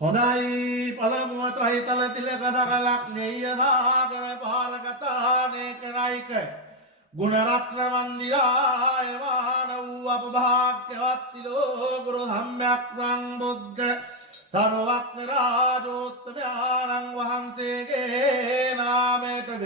හොඳයි පළමුව ත්‍රිතල තිලකඩකලක් නෙය්‍ය සාගර පාරගතානේ කරයික ගුණ රත්න මන්දිරාය වාන වූ අපභාග්‍යවත් තිලෝගුරු සම්්‍යක් සම්බුද්ධ සර්වඥ රාජෝත්තමයන්න් වහන්සේගේ නාමයටද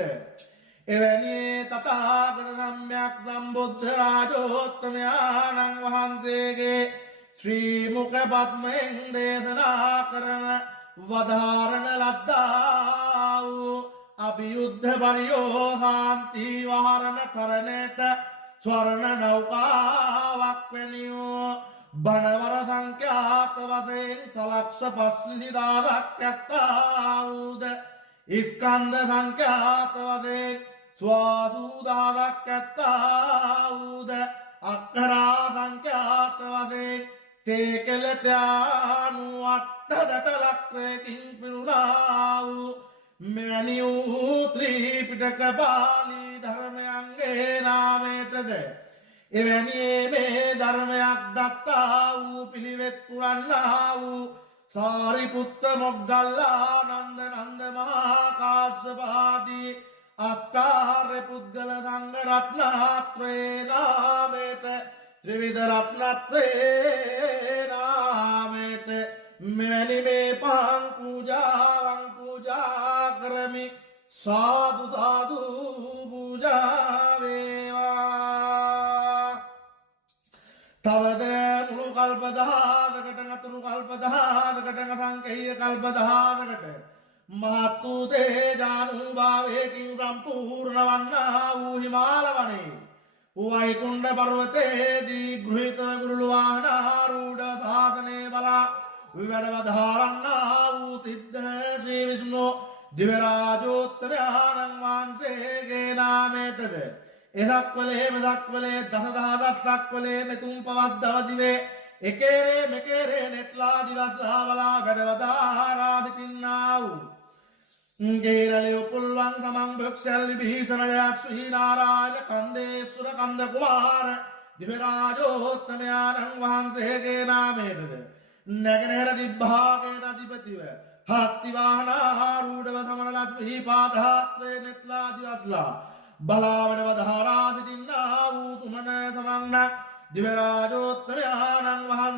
එවැනි තථාගත සම්්‍යක් සම්බුද්ධ රාජෝත්තමයන්න් වහන්සේගේ ශ්‍රී මුඛ පද්මයෙන් දේශනා කරන වදාරණ ලද්දා වූ අභියුද්ධ පරියෝසාන්ති වහරණ තරණයට ස්වර්ණ නෞකාවක් වැනියෝ බණවර සංඛ්‍යාත වශයෙන් සලක්ෂ 50000ක් ඇත්තා වූද ස්කන්ධ සංඛ්‍යාත වශයෙන් 84000ක් ඇත්තා වූද අක්ඛරා සංඛ්‍යාත වශයෙන් තේකලත්‍යානු අට්ඨදට ලක්ෂයකින් පිරුණා වූ මෙවැනි වූ ත්‍රිපිටක පාලි ධර්මයන්ගේ නාමයටද එවැනි මේ ධර්මයක් දත්තා වූ පිළිවෙත් පුරන්නා වූ සාරිපුත්ත මොග්ගල්ලානන්ද නන්ද මහා කාශ්‍යප ආදී අෂ්ටාර්ය පුද්ගල සංඝ රත්නත්‍රේ නාමයට ත්‍රිවිධ රත්නත්‍රේ නාමයට මෙවැනි මේ පහන් පූජාවන් පූජා කරමි සාදු සාදු පූජා වේවා තවද මුළු කල්ප දහසකට නතුරු කල්ප දහසකට සංකේය කල්ප දහසකට මහත් වූ තේජානුභාවයකින් සම්පූර්ණ වන්නා වූ හිමාල වනයේ වෛකුණ්ඨ පර්වතයේදී ගෘහීත ගුරුළු වාහනාරූඪ සාසනේ බලා වැඩවදාරන්නා වූ සිද්ධ ශ්‍රී විෂ්ණු දිව්‍ය රාජෝත්තමයන්න් වහන්සේගේ නාමයටද එදක් වලේ මෙදක් වලේ දසදහසක් වලේ මෙතුම් පවත් දවදිවේ එකේරේ මෙකේරේ නෙත්ලා දිවස්ලා බලා වැඩවදාරා සිටින්නා වූ ගේරළේ උපුල්වන් සමන් බක්ෂල් විභීෂණ ජය ශ්‍රී නාරායණ කන්දේශ්වර කන්ද කුමාර දිව්‍ය රාජෝත්තමයන්න් වහන්සේගේ නාමයටද නැගෙනහිර දිබ්භාගයට අධිපතිව හත්ති වාහනාරූඪව සමනල ශ්‍රී පාදහාත්‍රේ නෙත්ලා දිවස්ලා බලාවඩ වදාරා සිටින්නා වූ සුමන සමන්න දිව්‍ය රාජෝත්තමයන්න් වහන්සේ